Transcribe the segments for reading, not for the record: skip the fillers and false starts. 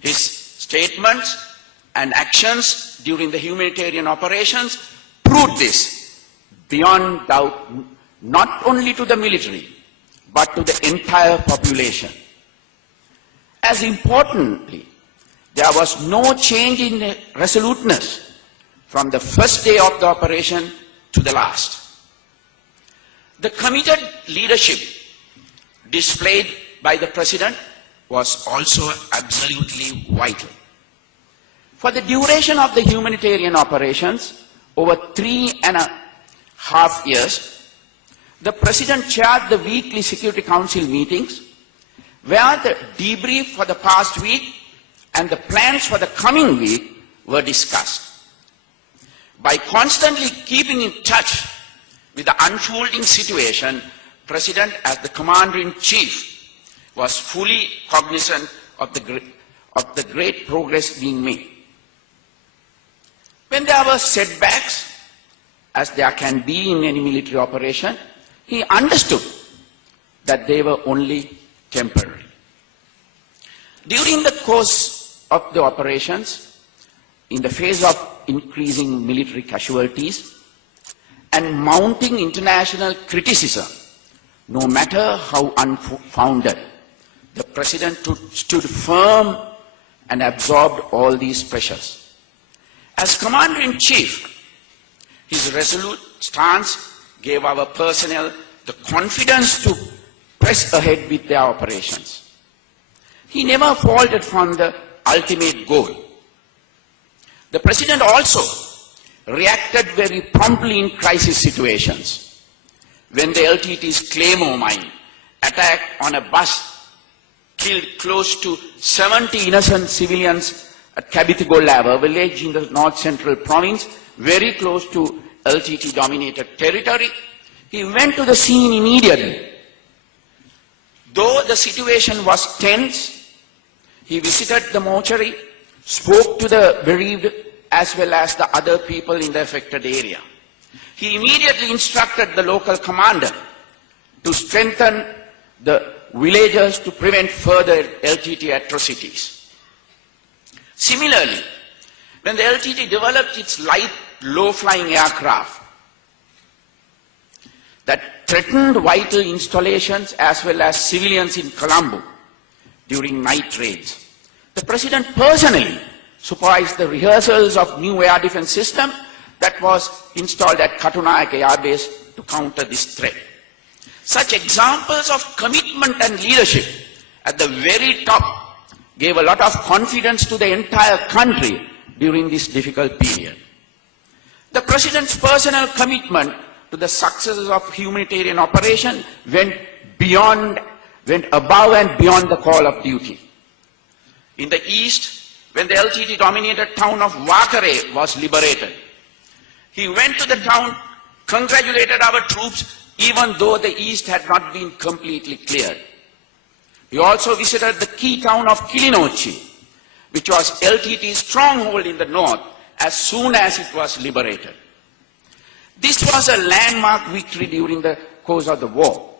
His statements and actions during the humanitarian operations proved this beyond doubt, not only to the military, but to the entire population. As importantly, there was no change in resoluteness from the first day of the operation to the last. The committed leadership displayed by the President was also absolutely vital. For the duration of the humanitarian operations, over 3.5 years, the President chaired the weekly Security Council meetings, where the debrief for the past week and the plans for the coming week were discussed. By constantly keeping in touch with the unfolding situation, President, as the Commander-in-Chief, was fully cognizant of the great progress being made. When there were setbacks, as there can be in any military operation, he understood that they were only temporary. During the course of the operations, in the face of increasing military casualties and mounting international criticism, no matter how unfounded, the President stood firm and absorbed all these pressures. As Commander-in-Chief, his resolute stance gave our personnel the confidence to press ahead with their operations. He never faltered from the ultimate goal. The President also reacted very promptly in crisis situations. When the LTT's Claymore mine attack on a bus killed close to 70 innocent civilians at Kabithigolava, a village in the north-central province, very close to LTT-dominated territory, he went to the scene immediately. Though the situation was tense, he visited the mortuary, spoke to the bereaved as well as the other people in the affected area. He immediately instructed the local commander to strengthen the villagers to prevent further LTT atrocities. Similarly, when the LTT developed its light, low-flying aircraft that threatened vital installations as well as civilians in Colombo during night raids, the President personally supervised the rehearsals of new air defense system that was installed at Katunayake Air Base to counter this threat. Such examples of commitment and leadership at the very top gave a lot of confidence to the entire country during this difficult period. The President's personal commitment to the successes of humanitarian operation went above and beyond the call of duty. In the east, when the LTT-dominated town of Wakare was liberated, he went to the town, congratulated our troops, even though the east had not been completely cleared. He also visited the key town of Kilinochi, which was LTT's stronghold in the north, as soon as it was liberated. This was a landmark victory during the course of the war,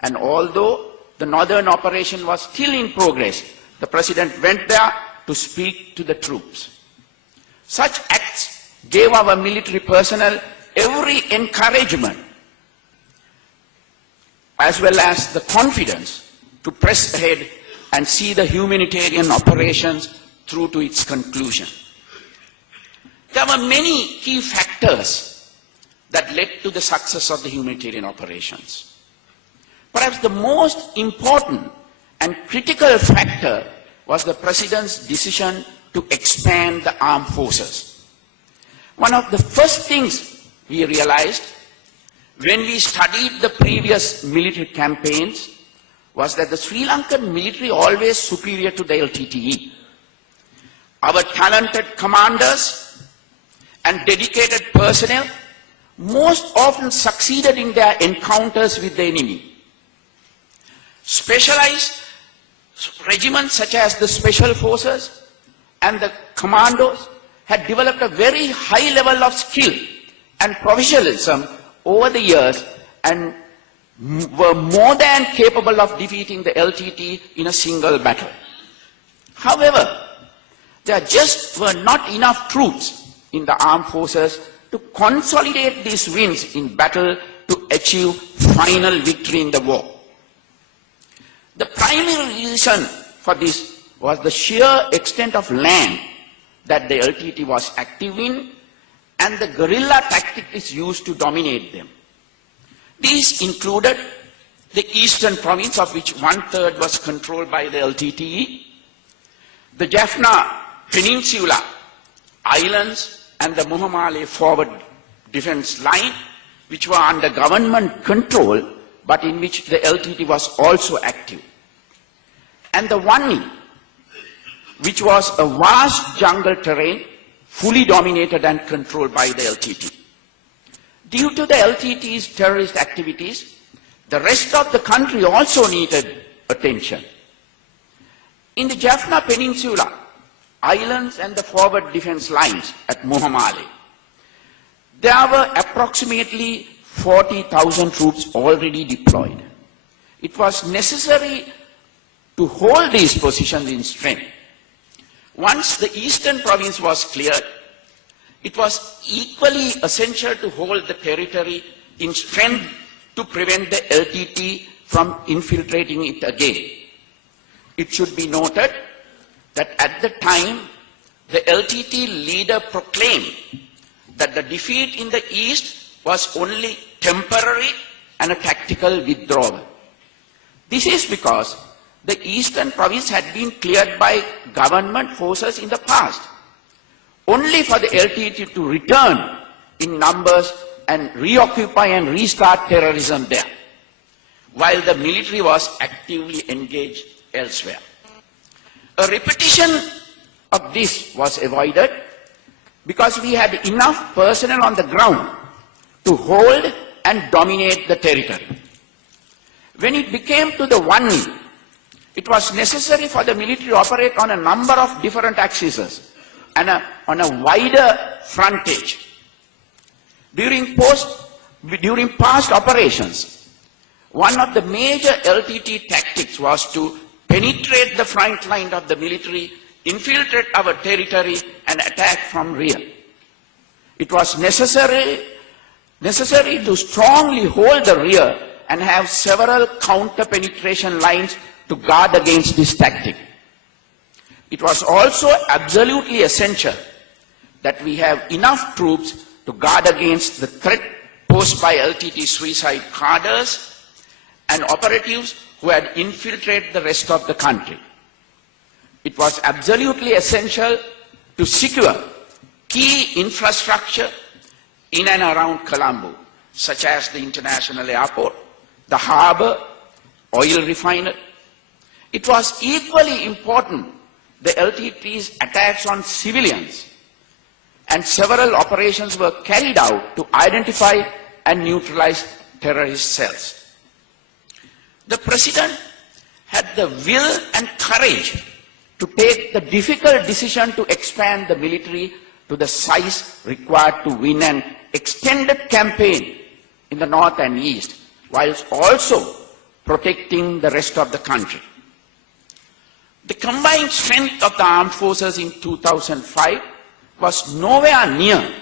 and although the northern operation was still in progress, the President went there to speak to the troops. Such acts gave our military personnel every encouragement as well as the confidence to press ahead and see the humanitarian operations through to its conclusion. There were many key factors that led to the success of the humanitarian operations. Perhaps the most important and critical factor was the President's decision to expand the armed forces. One of the first things we realized when we studied the previous military campaigns was that the Sri Lankan military always superior to the LTTE. Our talented commanders and dedicated personnel most often succeeded in their encounters with the enemy. Specialized regiments such as the Special Forces and the Commandos had developed a very high level of skill and professionalism over the years and were more than capable of defeating the LTT in a single battle. However, there just were not enough troops in the armed forces to consolidate these wins in battle to achieve final victory in the war. The primary reason for this was the sheer extent of land that the LTT was active in and the guerrilla tactics used to dominate them. These included the eastern province, of which 1/3 was controlled by the LTTE, the Jaffna Peninsula, islands, and the Muhammale forward defense line, which were under government control, but in which the LTT was also active. And the Wani, which was a vast jungle terrain, fully dominated and controlled by the LTT. Due to the LTT's terrorist activities, the rest of the country also needed attention. In the Jaffna Peninsula, islands and the forward defense lines at Muhammale, there were approximately 40,000 troops already deployed. It was necessary to hold these positions in strength. Once the eastern province was cleared, it was equally essential to hold the territory in strength to prevent the LTT from infiltrating it again. It should be noted that at the time, the LTT leader proclaimed that the defeat in the east was only temporary and a tactical withdrawal. This is because the eastern province had been cleared by government forces in the past, only for the LTT to return in numbers and reoccupy and restart terrorism there, while the military was actively engaged elsewhere. A repetition of this was avoided because we had enough personnel on the ground to hold and dominate the territory. When it became to the Wani, it was necessary for the military to operate on a number of different axes and on a wider frontage. During past operations, one of the major LTT tactics was to penetrate the front line of the military, infiltrate our territory, and attack from rear. It was necessary to strongly hold the rear and have several counter-penetration lines to guard against this tactic. It was also absolutely essential that we have enough troops to guard against the threat posed by LTT suicide cadres and operatives who had infiltrated the rest of the country. It was absolutely essential to secure key infrastructure in and around Colombo, such as the international airport, the harbor, oil refinery. It was equally important the LTT's attacks on civilians, and several operations were carried out to identify and neutralize terrorist cells. The President had the will and courage to take the difficult decision to expand the military to the size required to win an extended campaign in the north and east, whilst also protecting the rest of the country. The combined strength of the armed forces in 2005 was nowhere near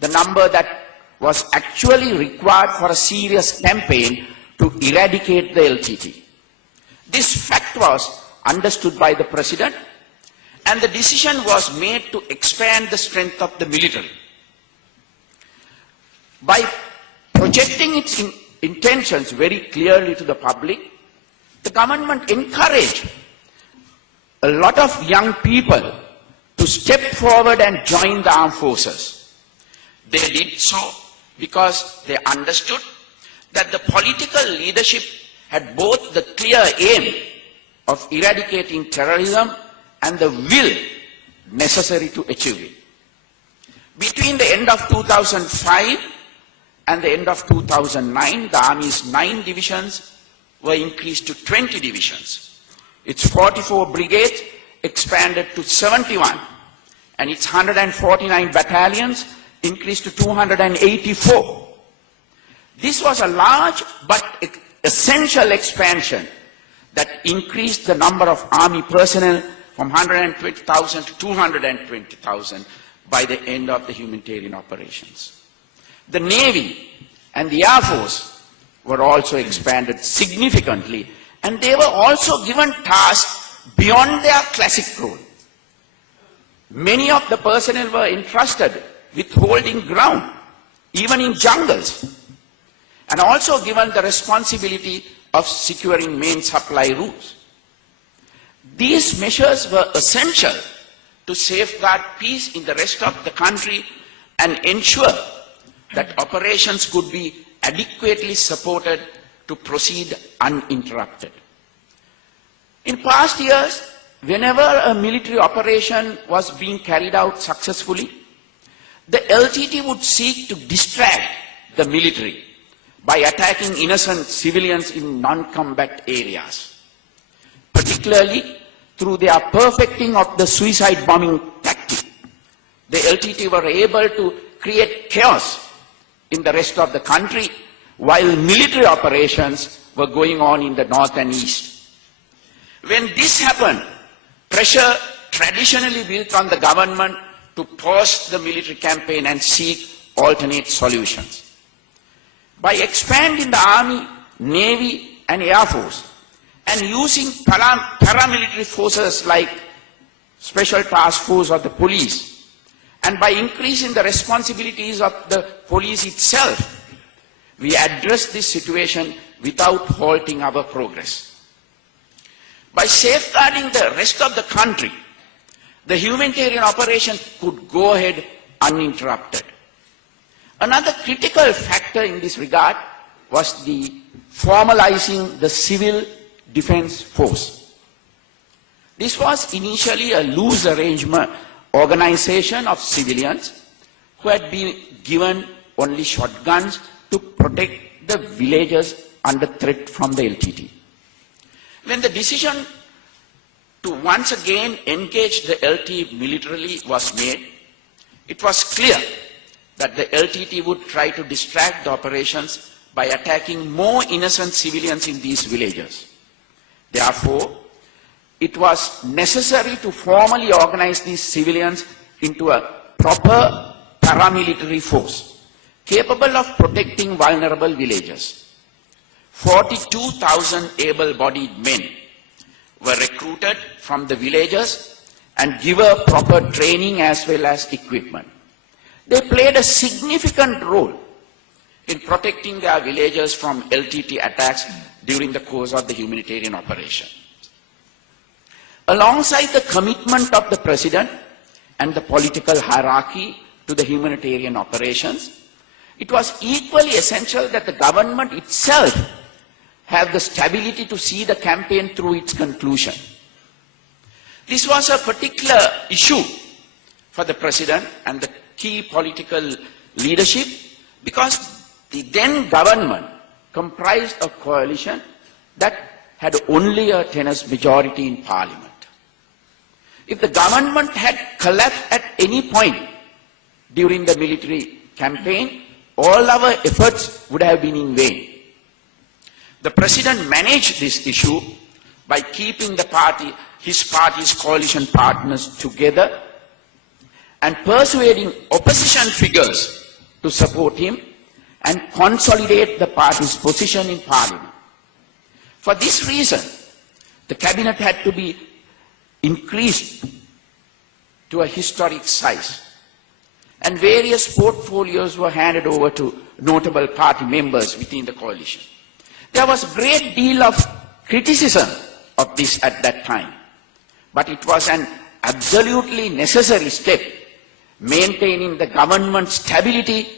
the number that was actually required for a serious campaign to eradicate the LTT. This fact was understood by the President, and the decision was made to expand the strength of the military. By projecting its intentions very clearly to the public, the government encouraged a lot of young people to step forward and join the armed forces. They did so because they understood that the political leadership had both the clear aim of eradicating terrorism and the will necessary to achieve it. Between the end of 2005 and the end of 2009, the Army's 9 divisions were increased to 20 divisions. Its 44 brigades expanded to 71, and its 149 battalions increased to 284. This was a large but essential expansion that increased the number of Army personnel from 120,000 to 220,000 by the end of the humanitarian operations. The Navy and the Air Force were also expanded significantly, and they were also given tasks beyond their classic role. Many of the personnel were entrusted with holding ground, even in jungles, and also given the responsibility of securing main supply routes. These measures were essential to safeguard peace in the rest of the country and ensure that operations could be adequately supported to proceed uninterrupted. In past years, whenever a military operation was being carried out successfully, the LTT would seek to distract the military by attacking innocent civilians in non-combat areas, particularly through their perfecting of the suicide bombing tactic. The LTT were able to create chaos in the rest of the country while military operations were going on in the north and east. When this happened, pressure traditionally built on the government to pause the military campaign and seek alternate solutions. By expanding the Army, Navy and Air Force and using paramilitary forces like Special Task Force or the police, and by increasing the responsibilities of the police itself, we address this situation without halting our progress. By safeguarding the rest of the country, the humanitarian operation could go ahead uninterrupted. Another critical factor in this regard was the formalizing the civil defense force. This was initially a loose arrangement organization of civilians who had been given only shotguns to protect the villages under threat from the LTT. When the decision to once again engage the LTT militarily was made, it was clear that the LTT would try to distract the operations by attacking more innocent civilians in these villages. Therefore, it was necessary to formally organize these civilians into a proper paramilitary force capable of protecting vulnerable villages. 42,000 able-bodied men were recruited from the villages and given proper training as well as equipment. They played a significant role in protecting their villages from LTT attacks during the course of the humanitarian operation. Alongside the commitment of the President and the political hierarchy to the humanitarian operations, it was equally essential that the government itself have the stability to see the campaign through its conclusion. This was a particular issue for the President and the key political leadership because the then government comprised a coalition that had only a tenuous majority in Parliament. If the government had collapsed at any point during the military campaign, all our efforts would have been in vain. The President managed this issue by keeping his party's coalition partners together and persuading opposition figures to support him and consolidate the party's position in Parliament. For this reason, the cabinet had to be increased to a historic size, and various portfolios were handed over to notable party members within the coalition. There was a great deal of criticism of this at that time, but it was an absolutely necessary step, maintaining the government stability